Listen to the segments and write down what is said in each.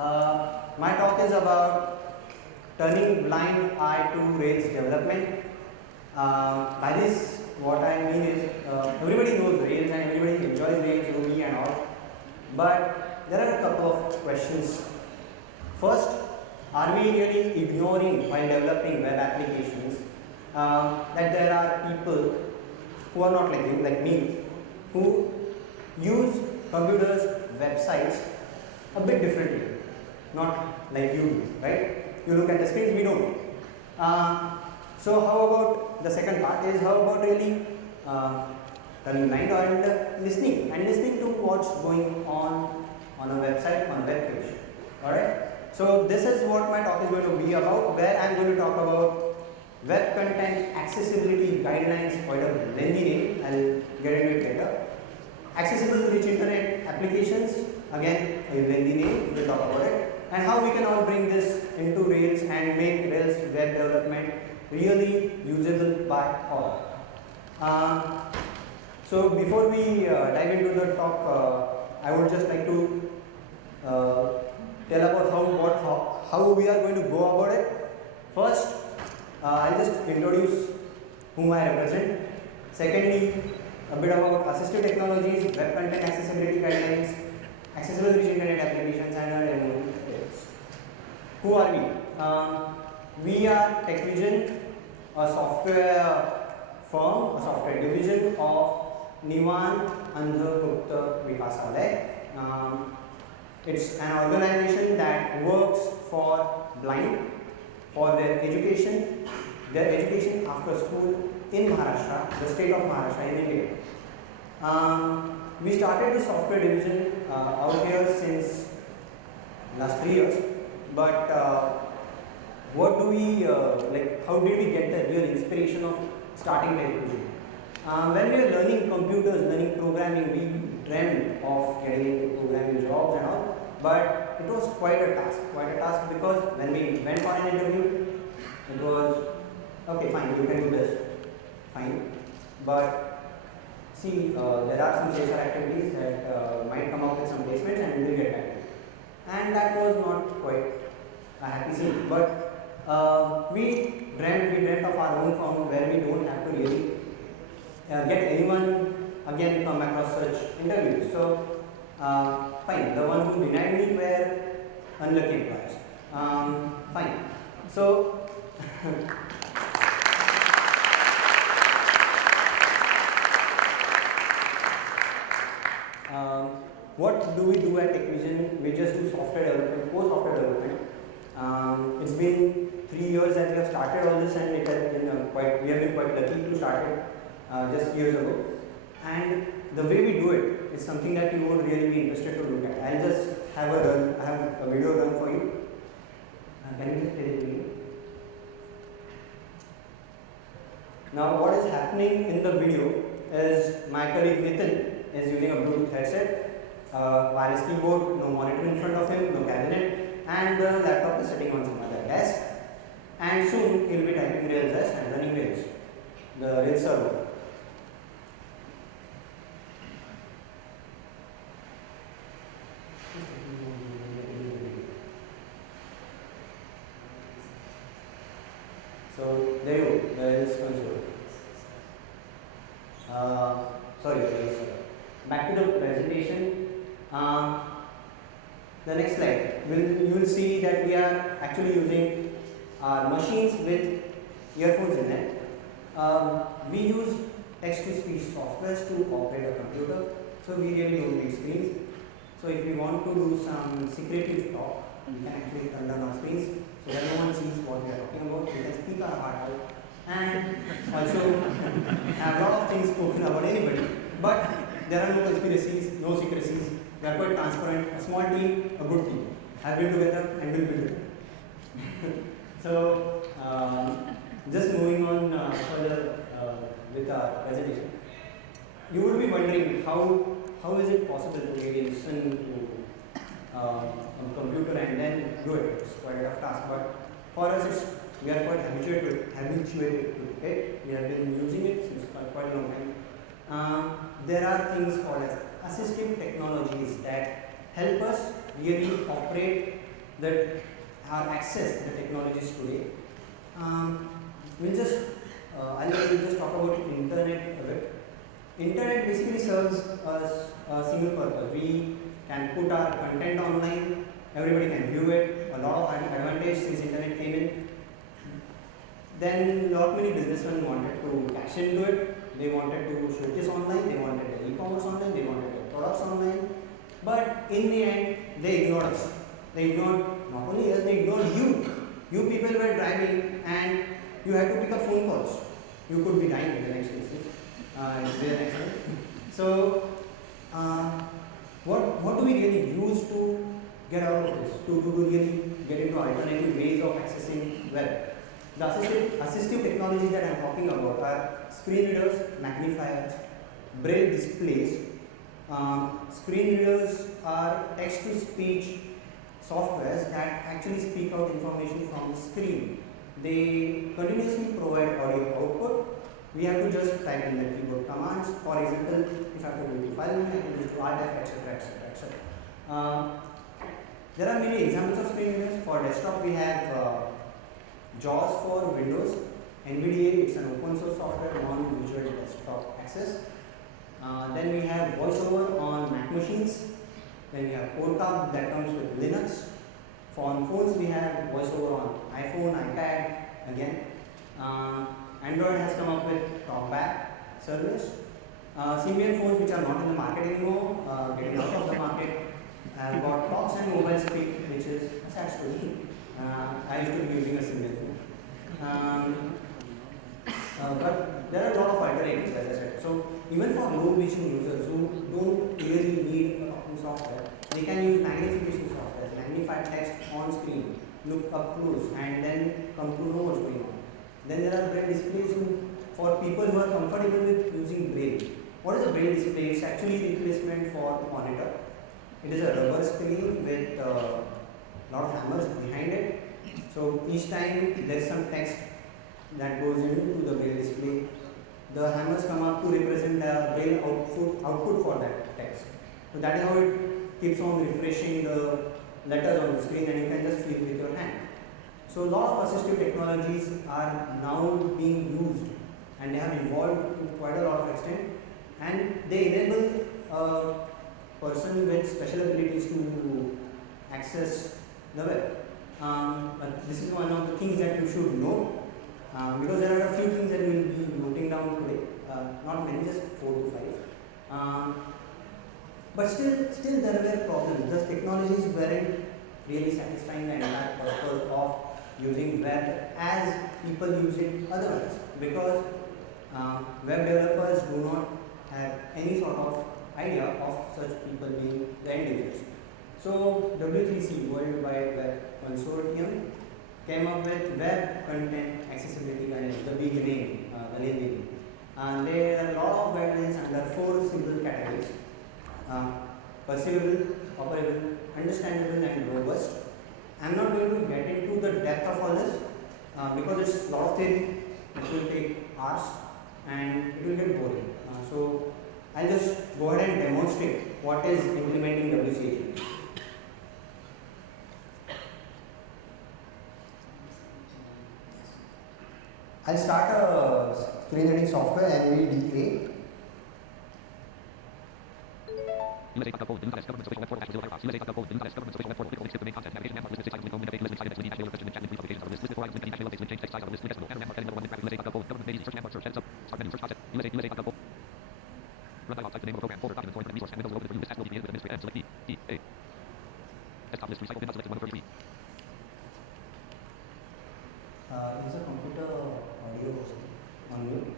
My talk is about turning blind eye to Rails development. By this, what I mean is, everybody knows Rails and everybody enjoys Rails, Ruby and all. But there are a couple of questions. First, are we really ignoring while developing web applications that there are people who are not like you, like me, who use computers, websites a bit differently, not like you do, right? You look at the screens, we don't. So how about the second part is how about really turning blind and listening to what's going on a website, on a web page. Alright? So this is what my talk is going to be about, where I'm going to talk about web content accessibility guidelines, quite a lengthy name, I'll get into it later. Accessible to rich internet applications, again a lengthy name, we'll talk about it. And how we can all bring this into Rails and make Rails web development really usable by all. So before we dive into the talk, I would just like to tell about how we are going to go about it. First, I'll just introduce whom I represent. Secondly, a bit about assistive technologies, web content accessibility guidelines, accessible rich internet applications, and our MOUs. Who are we? We are TechVision, a software firm, a software division of Nivant Andhra Gupta Vikasalaya. It's an organization that works for blind, for their education after school in Maharashtra, the state of Maharashtra in India. We started the software division out here since last 3 years, but what do we how did we get the real inspiration of starting TechVision? When we were learning computers, learning programming, we dreamed of getting into programming jobs and all, but it was quite a task because when we went for an interview, it was okay, fine, you can do this, fine, but see, there are some CSR activities that might come up with some placements and we will get back. And that was not quite a happy scene, but we dreamt of our own firm where we don't have to really get anyone again come across such interviews. So fine, the one who denied me were unlucky employees. Fine. So what do we do at TechVision? We just do software development, core software development. It's been 3 years that we have started all this, and it has been we have been quite lucky to start it just years ago. And the way we do it is something that you would really be interested to look at. I'll just have a video run for you. Can you just play the video? Now what is happening in the video is my colleague Nitin is using a Bluetooth headset, wireless keyboard, no monitor in front of him, no cabinet, and the laptop is sitting on some other desk. And soon he will be typing Rails and running Rails, the Rails server. So there you go, the Rails console. Back to the presentation. The next slide, you will see that we are actually using our machines with earphones in it. We use text-to-speech softwares to operate a computer, so we really don't need screens. So if we want to do some secretive talk, we can actually turn down our screens so that no one sees what we are talking about. We can speak our heart out and also have a lot of things spoken about anybody. But there are no conspiracies, no secrecies. We are quite transparent. A small team, a good team. Have been together and will be together. So just moving on further with our presentation. You would be wondering how is it possible to really listen to a computer and then do it? It's quite a tough task, but for us we are quite habituated to it. We have been using it since quite a long time. There are things called as assistive technologies that help us really operate that are access the technologies today. We'll just I'll just talk about internet a bit. Internet basically serves us a single purpose. We can put our content online, everybody can view it, a lot of advantage since internet came in. Then lot many businessmen wanted to cash into it, they wanted to showcase online, they wanted the e-commerce online, they wanted the products online. But in the end, they ignored us. They ignored not only us, they ignored you. You people were driving and you had to pick up phone calls. You could be dying in the next instance. So, what do we really use to get out of this? To really get into alternative ways of accessing web? The assistive technologies that I am talking about are screen readers, magnifiers, braille displays. Screen readers are text-to-speech softwares that actually speak out information from the screen. They continuously provide audio output. We have to just type in the keyboard commands. For example, if I have to go to file menu, I can just do Alt F, etc., etc., etc. There are many examples of screen readers. For desktop, we have JAWS for Windows, NVDA, it's an open source software, non-visual desktop access. Then we have VoiceOver on Mac machines. Then we have Orca that comes with Linux. For on phones, we have VoiceOver on iPhone, iPad, again. Android has come up with TalkBack service. Symbian phones which are not in the market anymore, getting out of the market, have got Talks and Mobile Speak, which is a sad story. I used to be using a Symbian phone. But there are a lot of alternatives, as I said. So even for low vision users who don't really need a talking software, they can use magnification software, magnify text on screen, look up close, and then come to know what's going on. Then there are braille displays for people who are comfortable with using braille. What is a braille display? It's actually replacement for monitor. It is a rubber screen with a lot of hammers behind it. So each time there is some text that goes into the braille display, the hammers come up to represent the braille output for that text. So that is how it keeps on refreshing the letters on the screen, and you can just feel with your hand. So a lot of assistive technologies are now being used, and they have evolved to quite a lot of extent, and they enable a person with special abilities to access the web. But this is one of the things that you should know. Because there are a few things that we will be noting down today, not many, just 4 to 5. But still there were problems. The technologies weren't really satisfying the entire purpose of using web as people use it otherwise, because web developers do not have any sort of idea of such people being the end users. So W3C, World Wide Web Consortium, came up with Web Content Accessibility Guidelines, the big name, the name big. There are a lot of guidelines under 4 simple categories: perceivable, operable, understandable, and robust. I am not going to get into the depth of all this because it's a lot of theory. It will take hours and it will get boring. So I'll just go ahead and demonstrate what is implementing WCAG. I'll start a screen reading software, NVDA. Is a computer audio on mute?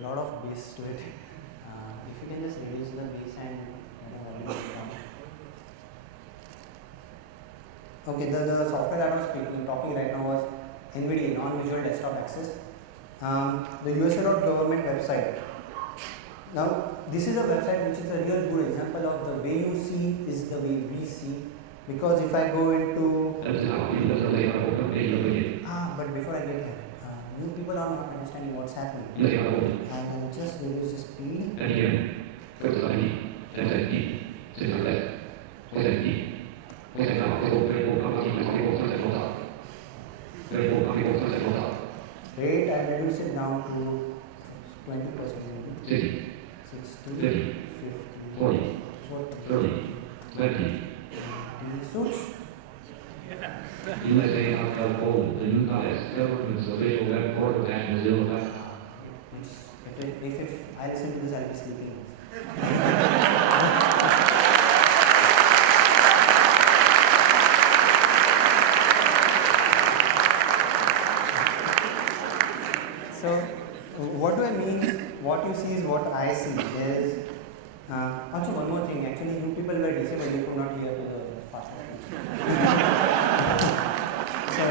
Lot of bass to it. If you can just reduce the bass and okay, the software that I was talking right now was NVDA, Non-Visual Desktop Access. The USA.government website. Now, this is a website which is a real good example of the way you see is the way we see. Because if I go into but before I get here, you people are not understanding what's happening. I can just reduce the speed. Rate, I reduce it down to 20%. 60, 50, 40, 20. Suits. USA Hotel Poland, the U.S. government's official web portal at Mozilla. If I listen to this, I'll be sleeping. So, what do I mean? What you see is what I see. Is also one more thing. Actually, you people were disabled. You could not hear the fast. So.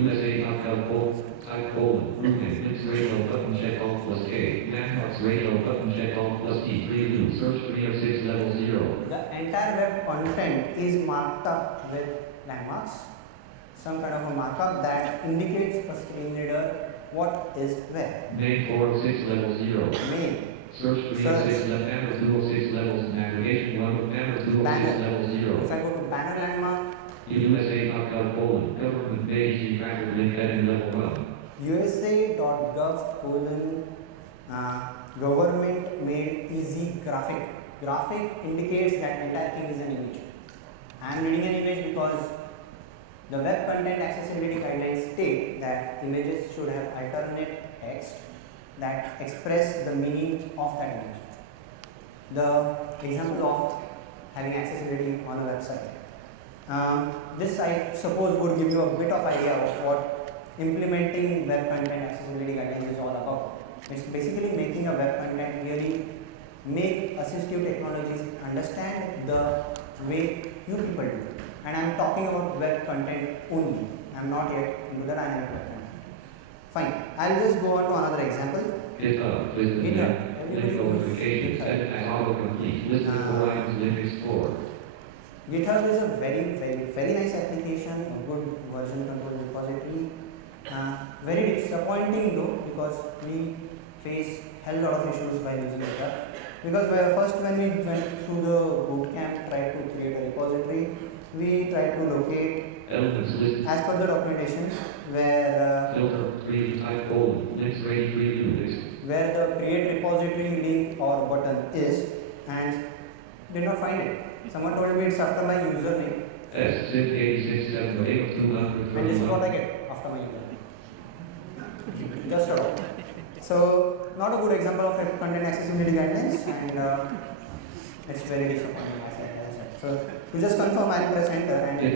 USA Hotel Poland, roommate, mix radio button check off plus A, landmarks radio button check off plus E, preview, search 306 level 0. The entire web content is marked up with landmarks, some kind of a markup that indicates a screen reader what is where. Main 406 level 0. Main. Search 306 left panel 206 levels, navigation 1 with panel 206 level 0. If I go to banner landmark, USA Hotel Poland, government page, traffic link heading level 1. USA.gov: government made easy graphic. Graphic indicates that entire thing is an image. I am reading an image because the web content accessibility guidelines state that images should have alternate text that express the meaning of that image. The example of having accessibility on a website. This I suppose would give you a bit of idea of what implementing web content accessibility guidelines is all about. It's basically making a web content really make assistive technologies understand the way you people do. And I'm talking about web content only. I'm not yet into the dynamic web content. Fine. I'll just go on to another example. GitHub, link notifications, set as autocomplete, list of providers, link explore. GitHub is a very nice application, a good version control repository. Very disappointing though, because we face hell lot of issues while using GitHub. Because first when we went through the bootcamp, tried to create a repository, we tried to locate elements list as per the documentation where filter preview type bold next ready preview list where the create repository link or button is, and did not find it. Someone told me it's after my username. S68678 And this is what I get after my username. Just about. So, not a good example of content accessibility guidelines, and it's very disappointing as I said. So, to just confirm, I'll press enter and we'll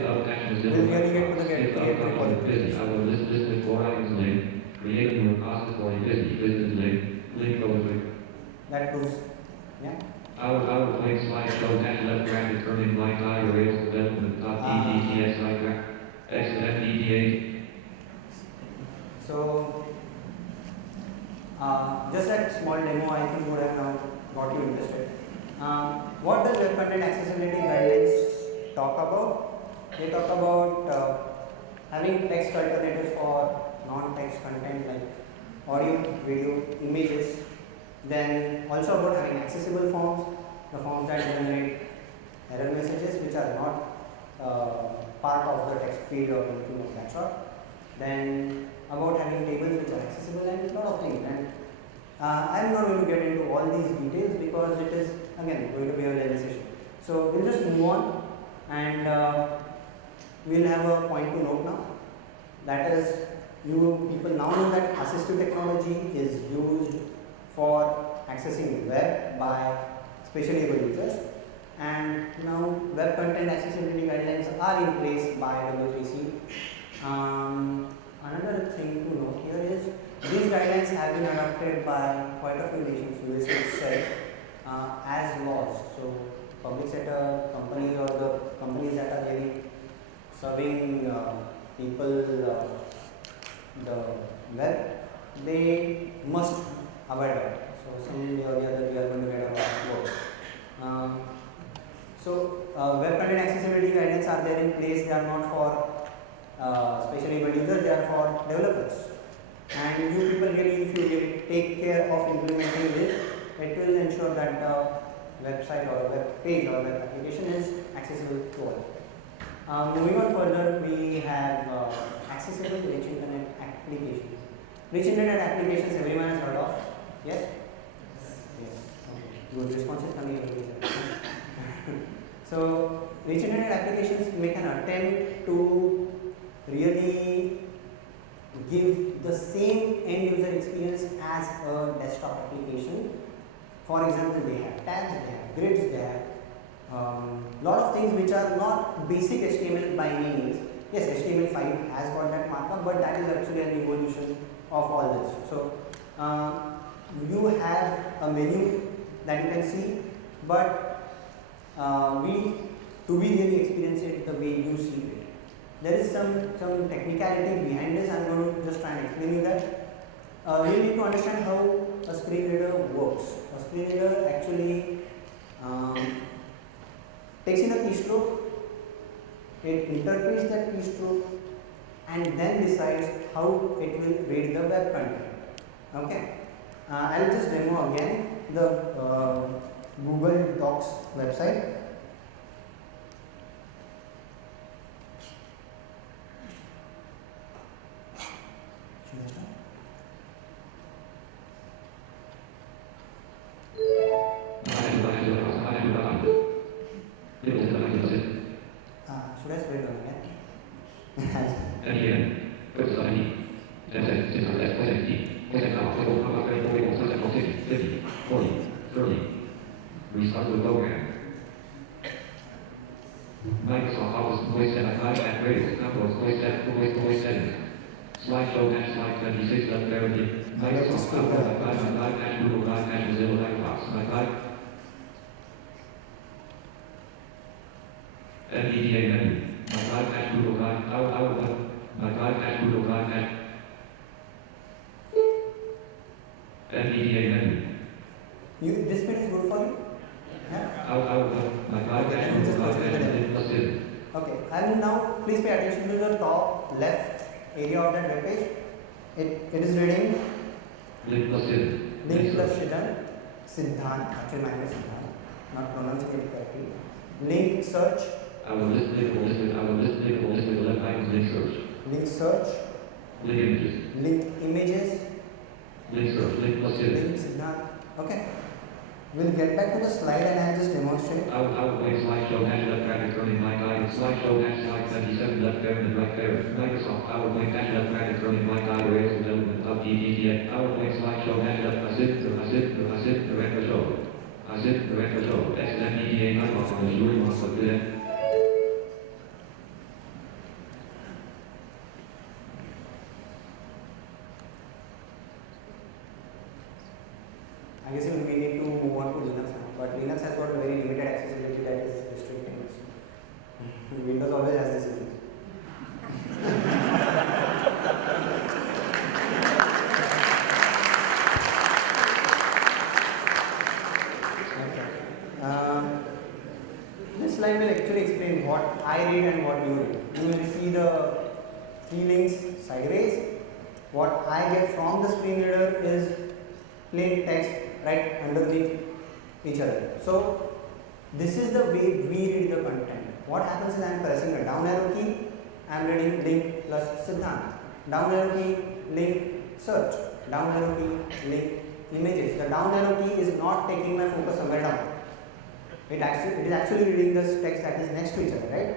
really get to the create repository. I will list with 4 items link, create a new repository business link, link over. That proves, yeah. Our link slideshow dash left bracket turning blind eye rails development dot EDTS slide exit EDA. So, just that small demo I think would have now got you interested. What does web content accessibility guidelines talk about? They talk about having text alternatives for non-text content like audio, video, images. Then also about having accessible forms, the forms that generate error messages which are not part of the text field or anything of that sort. Then about having tables which are accessible and a lot of things. And I am not going to get into all these details because it is again going to be a later session. So we'll just move on, and we'll have a point to note now. That is, you people now know that assistive technology is used for accessing the web by specially able users, and now web content accessibility guidelines are in place by W3C. Another thing to note here is these guidelines have been adopted by quite a few nations, USA itself, as laws. So public sector companies or the companies that are really serving people the web, they must abide by it. So someday or the other we are going to get about work. So web content accessibility guidelines are there in place. They are not for specially able users, they are for developers. And you people really, if you really take care of implementing this, it will ensure that the website or web page or web application is accessible to all. Moving on further, we have accessible rich internet applications. Rich internet applications everyone has heard of. Yes? Yes. Okay. Good responses coming in. So, rich internet applications make an attempt to really give the same end user experience as a desktop application. For example, they have tabs, they have grids, they have lot of things which are not basic HTML by any means. Yes, HTML5 has got that markup, but that is actually an evolution of all this. So, you have a menu that you can see, but do we really experience it the way you see it? There is some technicality behind this. I am going to just try and explain you that. You need to understand how a screen reader works. A screen reader actually takes in a keystroke, it interprets that keystroke, and then decides how it will read the web content. Okay, I will just demo again the Google Docs website. Should I spell it on Restart the program. Microsoft Office voice and iPad raise. Numbers voice settings. Slideshow dash slide 26 left parity. Microsoft Office iPad dash Google dash Mozilla Lightbox. iPad. NVDA menu. iPad dash Google iPad dash Google dash NVDA menu. This bit is good for you? Yeah? Okay, I will now please pay attention to the top left area of that web page. It is reading Link plus Siddhant, actually my name is Siddhant, not pronouncing it correctly. Link search. I will list left items, link search. Link search. Link images. Link images. Link search, link plus Link Siddhant. Okay. We'll get back to the slide and I'll just demonstrate. I will wait slideshow dash left bracket turning my guide. Slideshow dash slide 27 left parent and right parent. Microsoft PowerPoint dash left bracket turning my guide Rails development of PDDF. PowerPoint slideshow dash left the record show. The record show. XMPDA Microsoft on Azure Microsoft Good. I guess we need to move on to Linux now, but Linux has got a very limited accessibility that is restricting us. Windows always has this issue. Okay. This slide will actually explain what I read and what you read. You will see the three links sideways. What I get from the screen reader is plain text right underneath each other. So this is the way we read the content. What happens is I am pressing the down arrow key, I am reading link plus Siddhant. Down arrow key, link search. Down arrow key, link images. The down arrow key is not taking my focus somewhere down. It is actually reading this text that is next to each other, right?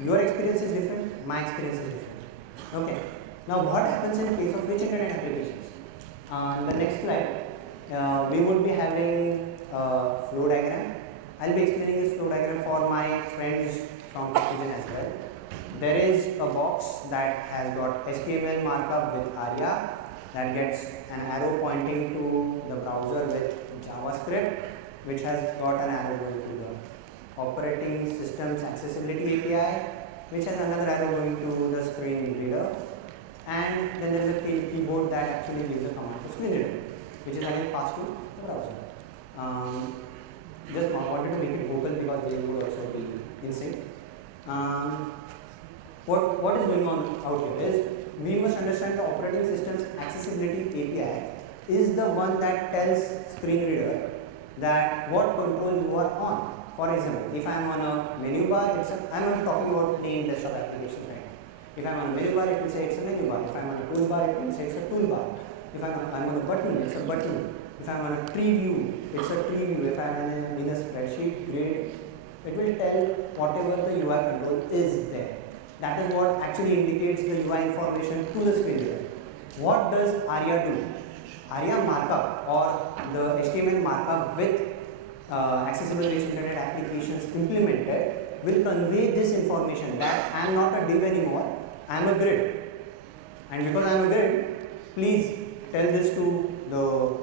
Your experience is different, my experience is different. Okay. Now what happens in the case of rich internet applications? In the next slide, we would be having a flow diagram. I'll be explaining this flow diagram for my friends from Precision as well. There is a box that has got HTML markup with ARIA that gets an arrow pointing to the browser with JavaScript, which has got an arrow going to the operating system's accessibility API, which has another arrow going to the screen reader, and then there is a keyboard that actually gives a command to screen reader, which is again passed to the browser. just wanted to make it vocal because they would also be in sync. What is going on out here is we must understand the operating system's accessibility API is the one that tells screen reader that what control you are on. For example, if I am on a menu bar, I am not talking about plain desktop application right now. If I am on a menu bar, it will say it's a menu bar. If I am on a toolbar, it will say it's a toolbar. If I am on a button, it's a button. If I am on a tree view, it's a tree view. If I am in a spreadsheet grid, it will tell whatever the UI control is there. That is what actually indicates the UI information to the screen reader. What does ARIA do? ARIA markup or the HTML markup with accessible rich internet applications implemented will convey this information that I am not a div anymore, I am a grid. And because I am a grid, please tell this to the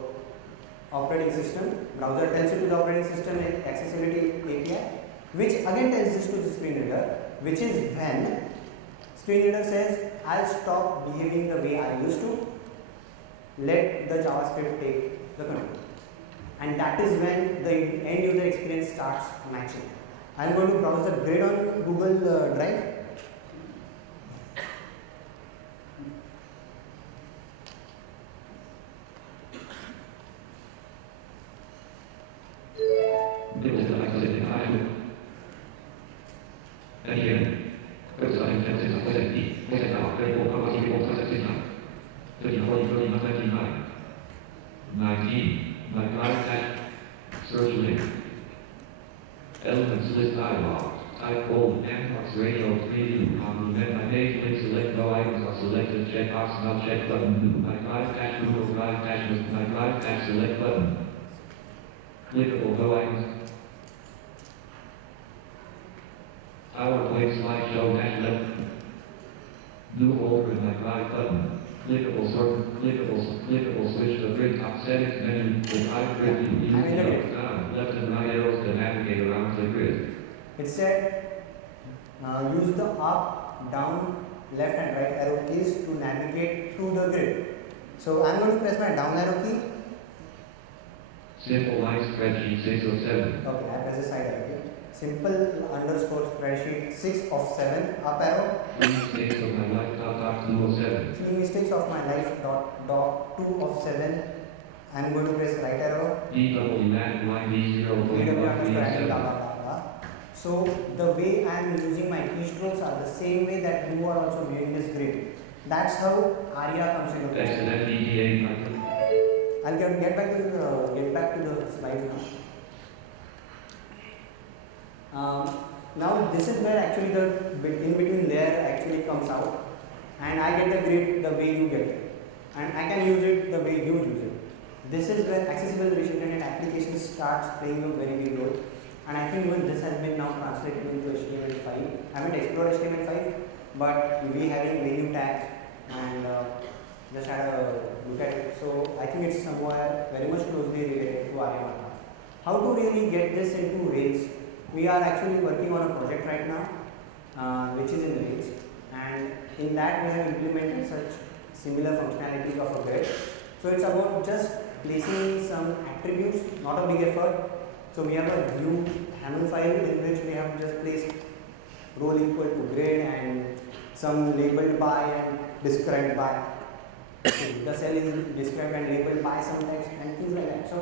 operating system. Browser tells it to the operating system accessibility API, which again tells this to the screen reader, which is when screen reader says, I'll stop behaving the way I used to, let the JavaScript take the control. And that is when the end user experience starts matching. I am going to browse the grid on Google Drive. My contact, search link, elements list dialog, type bold, Ambox radio preview, complement my page link, select no items are selected, checkbox not check button, my contact, Google contact, my contact, select button, clickable no items, PowerPoint slideshow dash left, new folder in my drive button. Clickable sort, clickable switch the grid top settings menu, the five grid view, down, left and right arrows to navigate around the grid. It said use the up, down, left and right arrow keys to navigate through the grid. So I am going to press my down arrow key. Simple line spreadsheet 6 of 7. Okay, I press the side arrow key. Simple underscore spreadsheet 6 of 7 up arrow. 3 mistakes of my life dot 2 of 7. 3 mistakes of my life dot 2 of 7. I am going to press right arrow. DW line D0.1. So the way I am using my keystrokes are the same way that you are also viewing this grid. That's how ARIA comes into play. I'll get back to the slides now. Now this is where actually the in between layer actually comes out, and I get the grid the way you get it, and I can use it the way you use it. This is where accessible rich internet applications starts playing a very big role, and I think even this has been now translated into HTML5. I haven't explored HTML5, but we having menu tags and just had a look at it. So I think it's somewhere very much closely related to ARIA. How to really get this into Rails? We are actually working on a project right now, which is in Rails, and in that we have implemented such similar functionalities of a grid. So it's about just placing some attributes, not a big effort. So we have a view YAML file in which we have just placed role equal to grid and some labeled by and described by. The cell is described and labeled by some text and things like that. So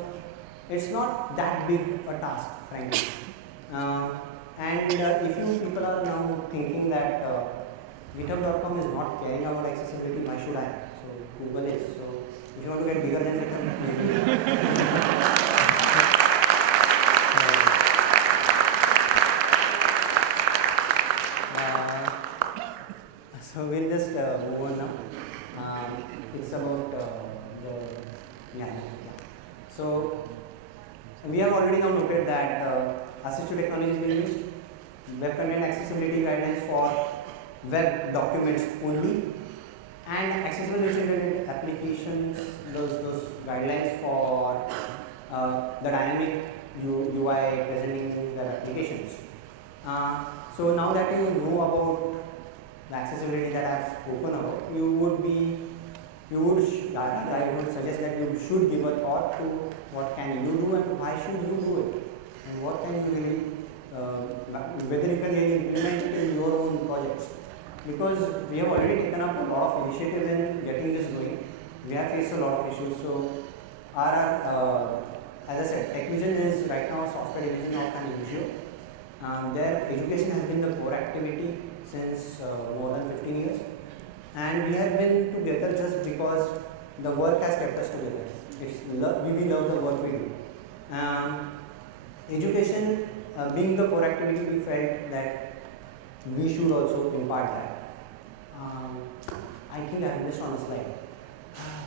it's not that big a task, frankly. If you people are now thinking that GitHub.com is not caring about accessibility, why should I? So Google is. So if you want to get bigger than GitHub, so we'll just move on now. It's about So we have already now noted that assistive technology is being used, web content accessibility guidelines for web documents only, and accessible internet applications, those guidelines for the dynamic UI presenting the applications. So now that you know about the accessibility that I have spoken about, I would suggest that you should give a thought to what can you do and why should you do it. and what can you really, whether you can really implement it in your own projects. Because we have already taken up a lot of initiatives in getting this going. We have faced a lot of issues. So, as I said, TechVision is right now a software division of an NGO. Their education has been the core activity since more than 15 years. And we have been together just because the work has kept us together. We love the work we do. Education being the core activity, we felt that we should also impart that. I think I have this on the slide.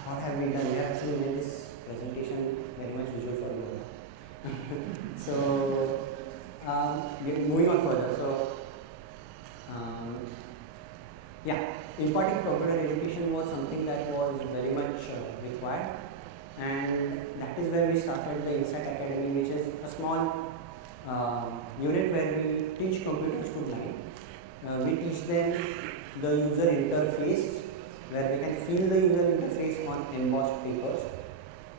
What have we done? We have actually made this presentation very much visual for you. So, moving on further. So, yeah, imparting computer education was something that was very much required, and that is where we started the Insight Academy, which is a small unit where we teach computers to blind. We teach them the user interface, where they can feel the user interface on embossed papers.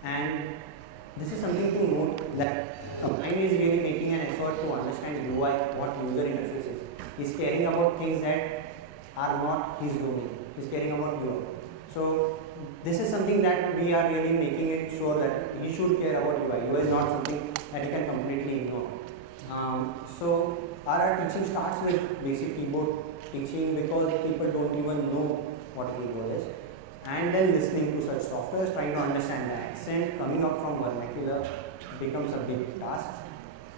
And this is something to note, that Blind is really making an effort to understand UI, what user interface is. He's caring about things that are not his domain. He's caring about UI. So this is something that we are really making it sure that he should care about UI. UI is not something that he can completely ignore. So our teaching starts with basic keyboard teaching, because people don't even know what a keyboard is, and then listening to such software, trying to understand the accent coming up from vernacular becomes a big task.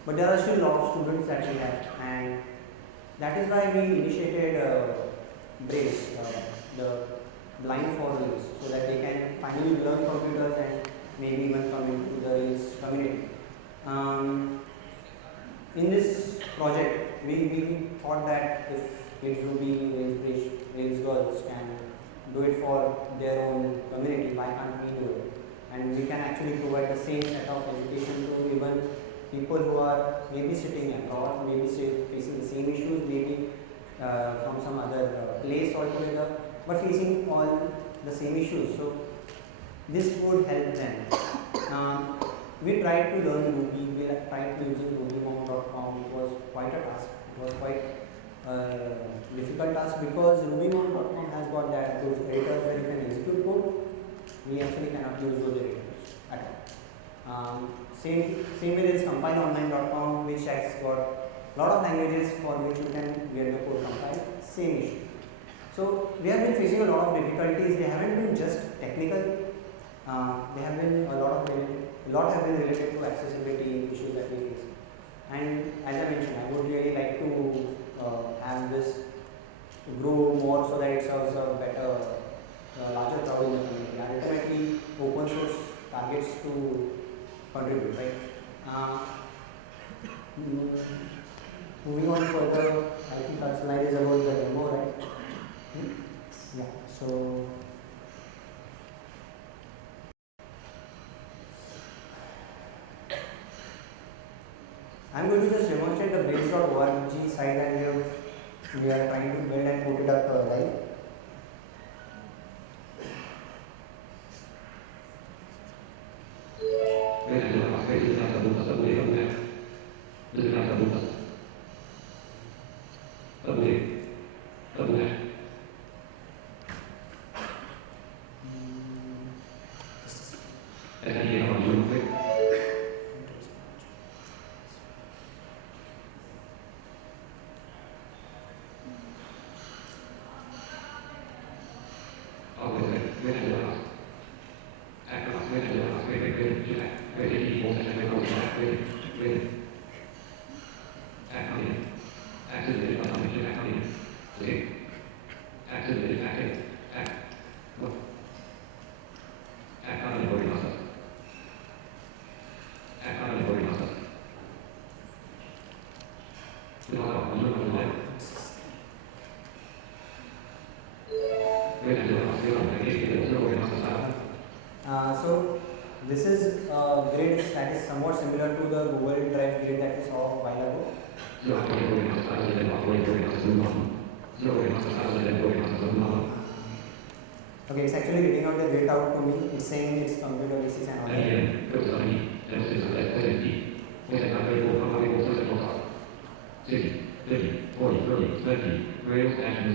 But there are still a lot of students that we have, and that is why we initiated BRACE, the Blind for Rails, so that they can finally learn computers and maybe even come into the Rails community. In this project, we thought that if kids who be Rails Bridge, Rails girls can do it for their own community, why can't we do it? And we can actually provide the same set of education to even people who are maybe sitting abroad, maybe facing the same issues, maybe from some other place altogether, but facing all the same issues. So this would help them. We tried to learn Ruby. We tried to use RubyMonk.com. It was quite a task. It was quite difficult task, because RubyMonk.com has got those editors where you can execute code. We actually cannot use those editors at all. Same way there is CompileOnline.com, which has got a lot of languages for which you can get the code compiled. Same issue. So we have been facing a lot of difficulties. They haven't been just technical. They have been a lot have been related to accessibility issues that we face. And as I mentioned, I would really like to have this grow more so that it serves a better, larger crowd in the community. And ultimately, open source targets to contribute, right? Moving on further, I think our slide is about the demo, right? Yeah, so I'm going to just demonstrate the brace.org site that we are trying to build and put it up live. So this is a grid that is somewhat similar to the Google Drive grid that we saw a while ago. Okay, it's actually reading out the grid out to me. It's saying it's computer basics and all that. Voice available, unavailable, voice control stop. 60, 50, 40, 30, 20, Rails action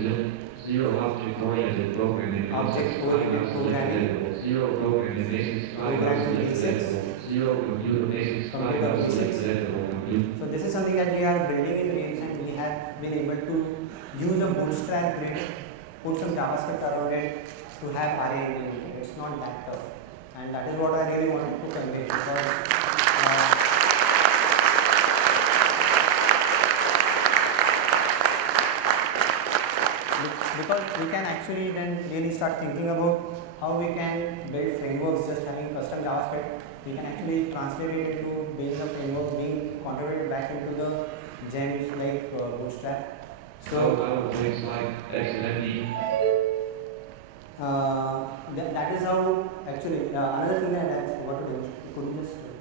0 object oriented programming Object-oriented programming. 0 programming basics, 5 Programming selected basics. editable, 0 computer basics, 5 Computer basics. selected editable, computer. So this is something that we are building in Rails, and we have been able to use a bootstrap grid, put some JavaScript around it to have array implemented. It's not that tough, and that is what I really wanted to convey, because because we can actually then really start thinking about how we can build frameworks just having custom JavaScript. We can actually translate it into being a framework, being contributed back into the gems like Bootstrap. So PowerPoints like XML. That is how actually another thing that I forgot to do. Could you just switch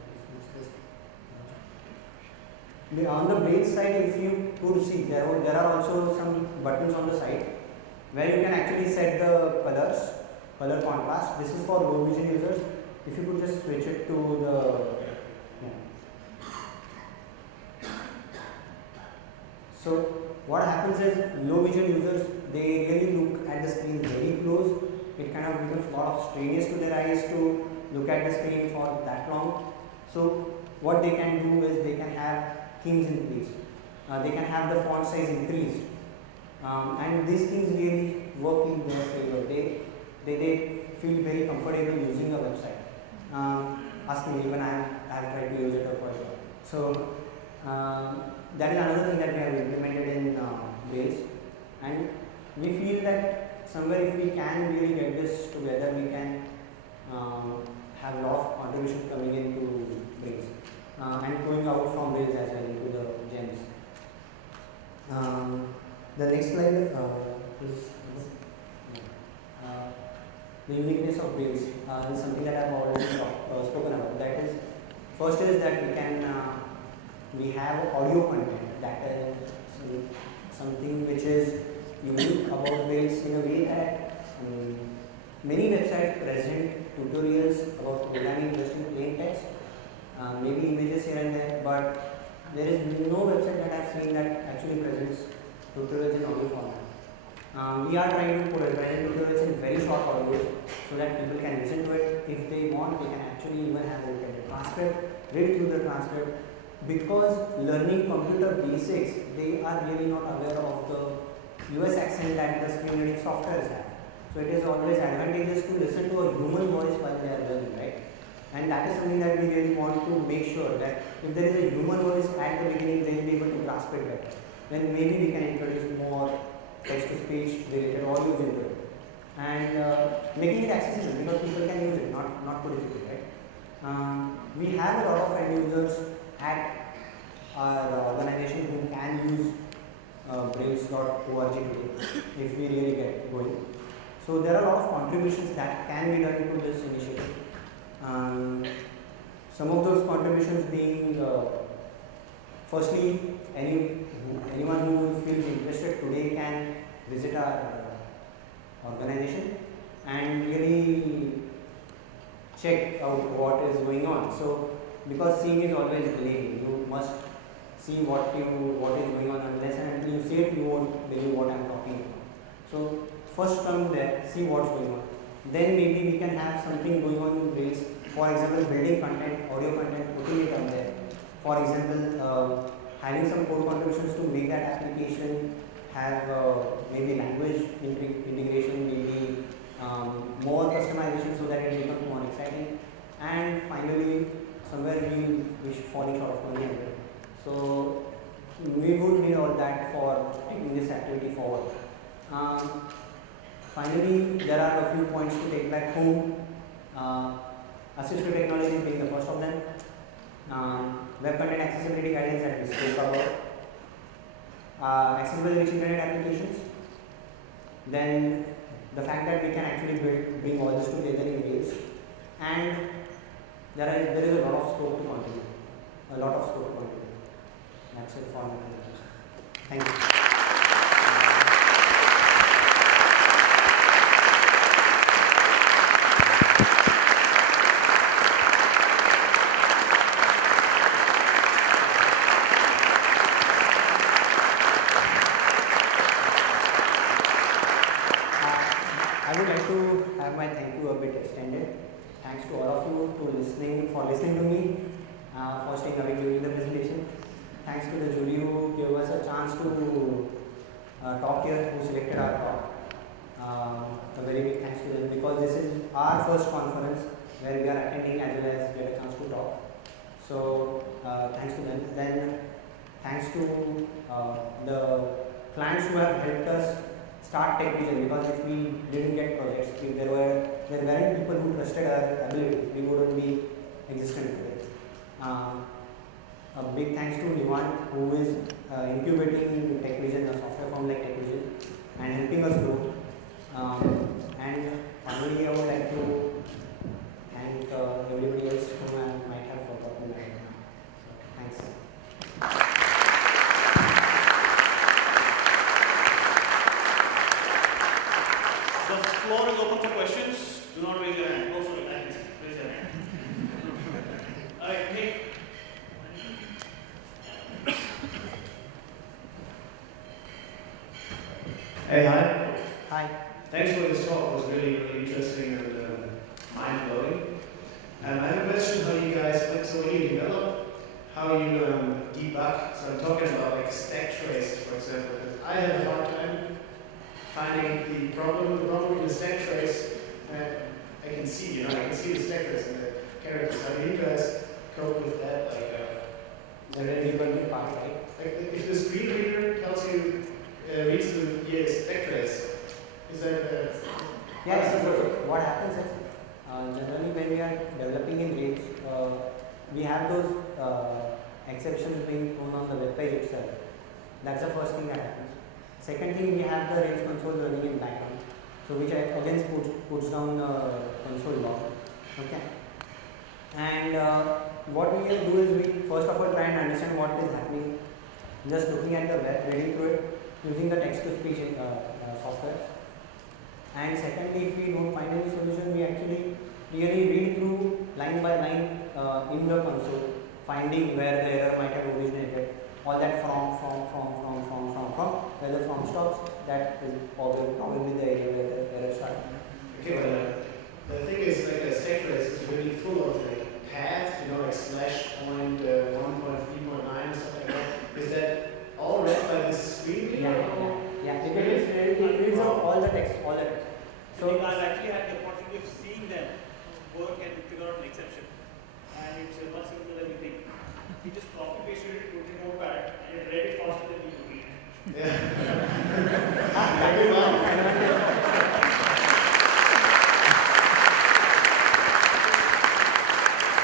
this? On the Braille side, if you could see, there are also some buttons on the side where you can actually set the color contrast. This is for low vision users. If you could just switch it to the So what happens is, low vision users, they really look at the screen very close. It kind of becomes a lot of strenuous to their eyes to look at the screen for that long. So what they can do is they can have themes in place. They can have the font size increased, and these things really work in their favor. They feel very comfortable using a website. Ask me, even I have tried to use it quite well. So that is another thing that we have implemented in Rails, and we feel that somewhere if we can really get this together, we can have a lot of contributions coming into Rails and going out from Rails as well into the gems. The next slide is the uniqueness of Rails is something that I have already spoken about. That is, first is that we have audio content, that is something which is unique about Rails in a way that many websites present tutorials about programming just in plain text, maybe images here and there, but there is no website that I have seen that actually presents tutorials in audio format. We are trying to present tutorials in very short audios so that people can listen to it. If they want, they can actually even have a look at the transcript, read through the transcript. Because learning computer basics, they are really not aware of the US accent that the screen reading softwares have. So it is always advantageous to listen to a human voice while they are learning, right? And that is something that we really want to make sure that if there is a human voice at the beginning, they will be able to grasp it better. Then maybe we can introduce more text-to-speech related audios into it, and making it accessible because people can use it, not too difficult, right? We have a lot of end users at our organization who can use Brails.org today if we really get going. So there are a lot of contributions that can be done to this initiative. Some of those contributions being, firstly, anyone who feels interested today can visit our organization and really check out what is going on. So because seeing is always believing, you must see what is going on, unless and until you see it, you won't believe what I am talking about. So first come there, see what's going on. Then maybe we can have something going on in Rails. For example, building content, audio content, putting it out there. For example, having some code contributions to make that application have maybe language integration, maybe more customization so that it becomes more exciting. And finally, somewhere we should fall short of money as well. So we would need all that for taking this activity forward. Finally, there are a few points to take back home. Assistive technologies being the first of them. Web content accessibility guidelines that we spoke about. Accessible rich internet applications. Then the fact that we can actually bring all this together in Rails. And there is a lot of scope to contribute. That's it for my presentation. Thank you. thanks to all of you for listening to me, for staying awake during the presentation. Thanks to the jury who gave us a chance to talk here, who selected our talk. A very big thanks to them because this is our first conference where we are attending as well as get a chance to talk. So thanks to them. Then thanks to the clients who have helped us start TechVision, because if we didn't get projects, if there weren't people who trusted our ability, we wouldn't be existent today. A big thanks to Nivan, who is incubating TechVision, a software firm like TechVision, and helping us grow. And finally, I would like to thank everybody else whom I might have forgotten right now. Thanks. The floor is open for questions. Do not raise your hand. Oh, sorry, I can see. Raise your hand. All right, Nick. Hey, hi. Hi. Thanks for this talk. It was really, really interesting and mind-blowing. I have a question how you guys, so when you develop, how you debug. So I'm talking about like stack trace, for example. I have a hard time finding the problem in the stack trace. I can see, I can see the stack trace in the characters. How do you guys cope with that? The very difficult part, right? Like if the screen reader tells you, reads the stack trace, is that Yes, so what happens is, generally when we are developing in Rails, we have those exceptions being thrown on the web page itself. That's the first thing that happens. Second thing, we have the Rails console running in background, so which again puts down the console log. Okay. And what we will do is we first of all try and understand what is happening, just looking at the web, reading through it, using the text-to-speech software. And secondly, if we don't find any solution, we actually really read through line by line in the console, finding where the error might have originated. All that from, where the from stops, that is probably the area where the error starts. okay, but the thing is, like a stack trace is really full of like paths, like slash point 1.3.9 and stuff like that. Is that all read by this screen reader? Yeah. It reads out all the text. So you guys actually had the opportunity of seeing them work and figure out an exception. And it's much simpler than we think. We just copy pasted it, put it in Notepad, and it read it faster than we could read.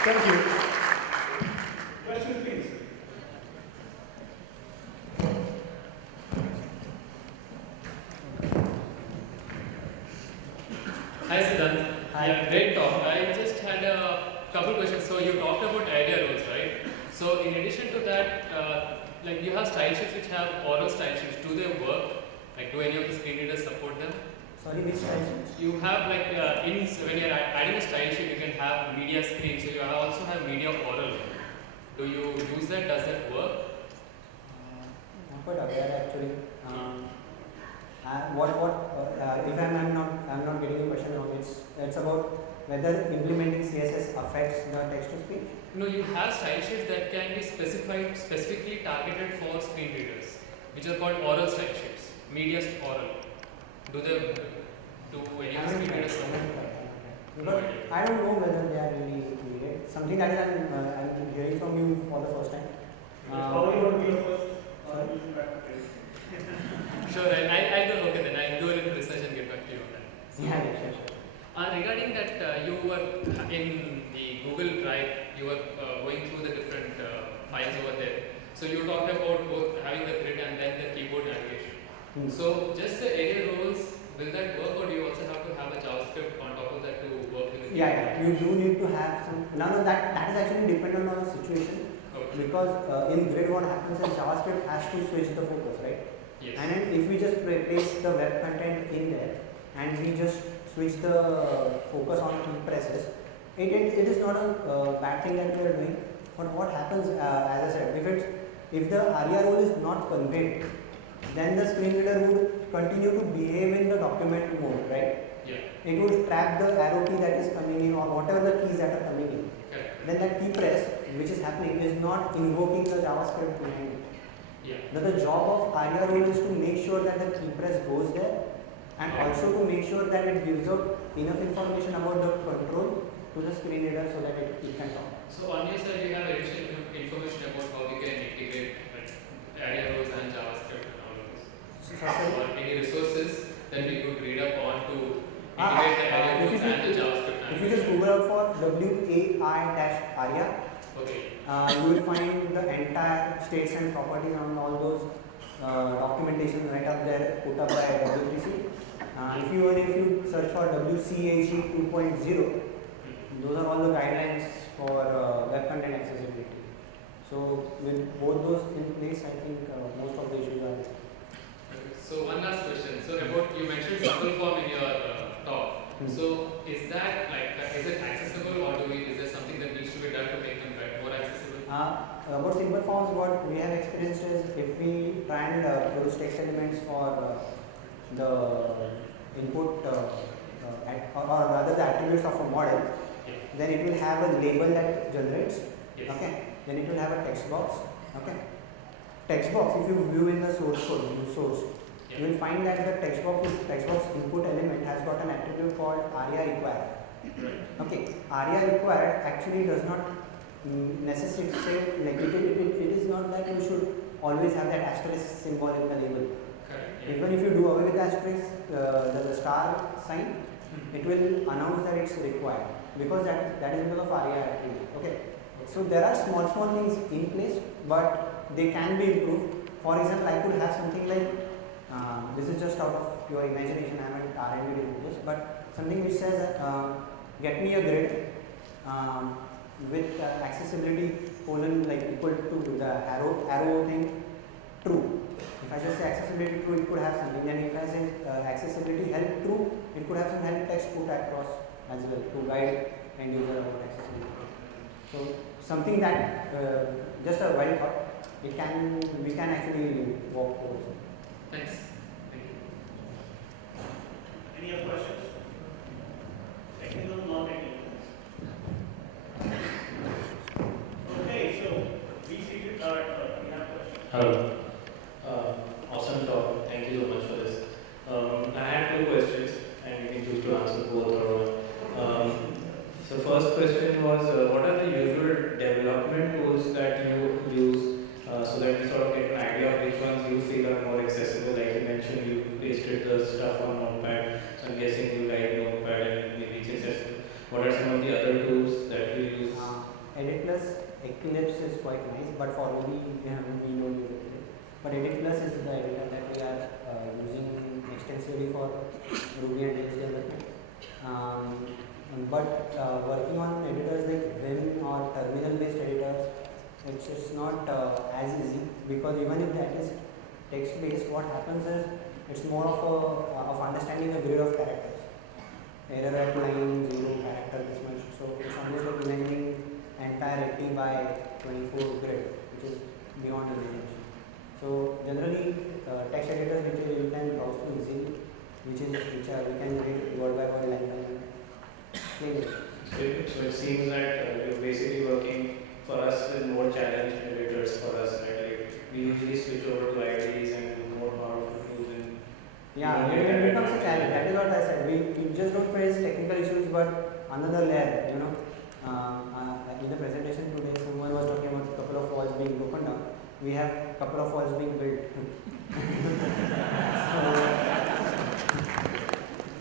Thank you. Questions, please. Hi Siddhant. Hi. Yeah, great talk. I just had a couple questions. So you talked about idea roles, right? So in addition to that, like you have style sheets which have oral style sheets. Do they work? Like do any of the screen readers support them? Sorry, which style? You have like when you're adding a style sheet, you can have media screen. So you also have media oral. Do you use that? Does that work? Not quite aware actually. If I'm not getting the question wrong, it's about whether implementing CSS affects the text to speech. No, you have style sheets that can be specifically targeted for screen readers, which are called oral style sheets. Media oral. Do any of the screen readers support? Because I don't know whether they are really needed. Something that I'm hearing from you for the first time. Probably going to be your first. Sorry? Sure, I'll do okay then. I'll do a little research and get back to you on that. Yeah, sure. Regarding that, you were in the Google Drive, you were going through the different files over there. So you talked about both having the grid and then the keyboard navigation. So just the area roles, will that work, or do you also have to have a JavaScript on top of that to work with the Yeah, you do need to have some. No, that is actually dependent on the situation. Okay. Because in grid, what happens is JavaScript has to switch the focus, right? Yes. And then if we just paste the web content in there and we just switch the focus on key presses, it is not a bad thing that we are doing. But what happens, as I said, if the ARIA role is not conveyed, then the screen reader would continue to behave in the document mode, right? Yeah. it will trap the arrow key that is coming in or whatever the keys that are coming in. Correct. Then that key press, which is happening, is not invoking the JavaScript behind it. Yeah. Now the job of ARIA rule is to make sure that the key press goes there and also to make sure that it gives out enough information about the control to the screen reader so that it can talk. So on your side, you have additional information about how we can integrate ARIA rows and JavaScript and all of this. Or any resources that we could read up on to integrate the ARIA rows and the JavaScript. If you just Google out for WAI-ARIA, okay. You will find the entire states and properties on all those documentation right up there put up by W3C. If you search for WCAG 2.0, those are all the guidelines for web content accessibility. So with both those in place, I think most of the issues are there. Okay. So one last question. So about you mentioned simple form in your talk. So is that is it accessible or is there something that needs to be done to make them more accessible? About simple forms, what we have experienced is if we try and produce text elements for the input or rather the attributes of a model, then it will have a label that generates. Yes. Okay. Then it will have a text box. Okay. Text box. If you view in the source code, you will find that the text box input element has got an attribute called ARIA required. Okay. ARIA required actually does not necessarily say it is not that you should always have that asterisk symbol in the label. Correct. Even if you do away with the asterisk, the star sign, it will announce that it's required because that is because of ARIA attribute. Okay. So there are small things in place, but they can be improved. For example, I could have something like this is just out of pure imagination. I haven't R&D doing this, but something which says get me a grid with accessibility colon equal to the arrow thing true. If I just say accessibility true, it could have something. And if I say accessibility help true, it could have some help text put across as well to guide end user about accessibility. So something that just a wild thought. We can actually walk towards it. Thanks. Thank you. Any other questions? Technical, non-technical. Okay, so we have questions. Hello. Awesome talk. Thank you so much for this. I had 2 questions, and you can choose to answer both or one. So first question was, what are the usual development tools that you use so that you sort of get an idea of which ones you feel are more accessible? Like you mentioned, you pasted the stuff on Notepad, so I'm guessing you write Notepad and maybe it's accessible. What are some of the other tools that you use? Edit Plus Eclipse is quite nice, but for Ruby we don't use it. But Edit Plus is the editor that we are using extensively for Ruby and Rails development. But working on editors like Vim or terminal-based editors, it's just not as easy because even if that is text-based, what happens is it's more of understanding a grid of characters. Error at line 0 character this much. So it's almost like imagining entire 80 by 24 grid, which is beyond imagination. So generally, text editors which you can browse through easily, which we can read word by word, line by line. So it seems that you're basically working for us with more challenged editors for us, right? Like we usually switch over to IDEs and do more powerful tools. Yeah, it becomes a challenge. That is what I said. We just don't face technical issues, but another layer. In the presentation today, someone was talking about a couple of walls being broken down. We have a couple of walls being built.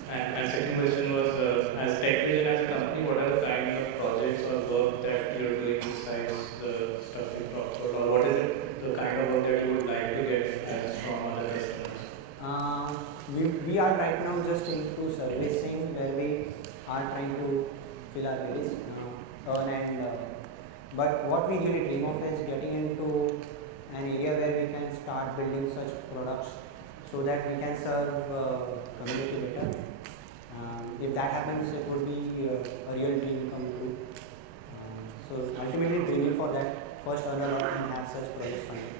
And second question was, as TechVision as a company, what are the kind of projects or work that you're doing besides the stuff you talked about, or what is it, the kind of work that you would like to get from other customers? We are right now just into servicing where we are trying to fill our bellies, but what we really dream of is getting into an area where we can start building such products so that we can serve community better. If that happens, it would be a real dream come true. So ultimately dreaming for that, first earn a lot and have such projects funded.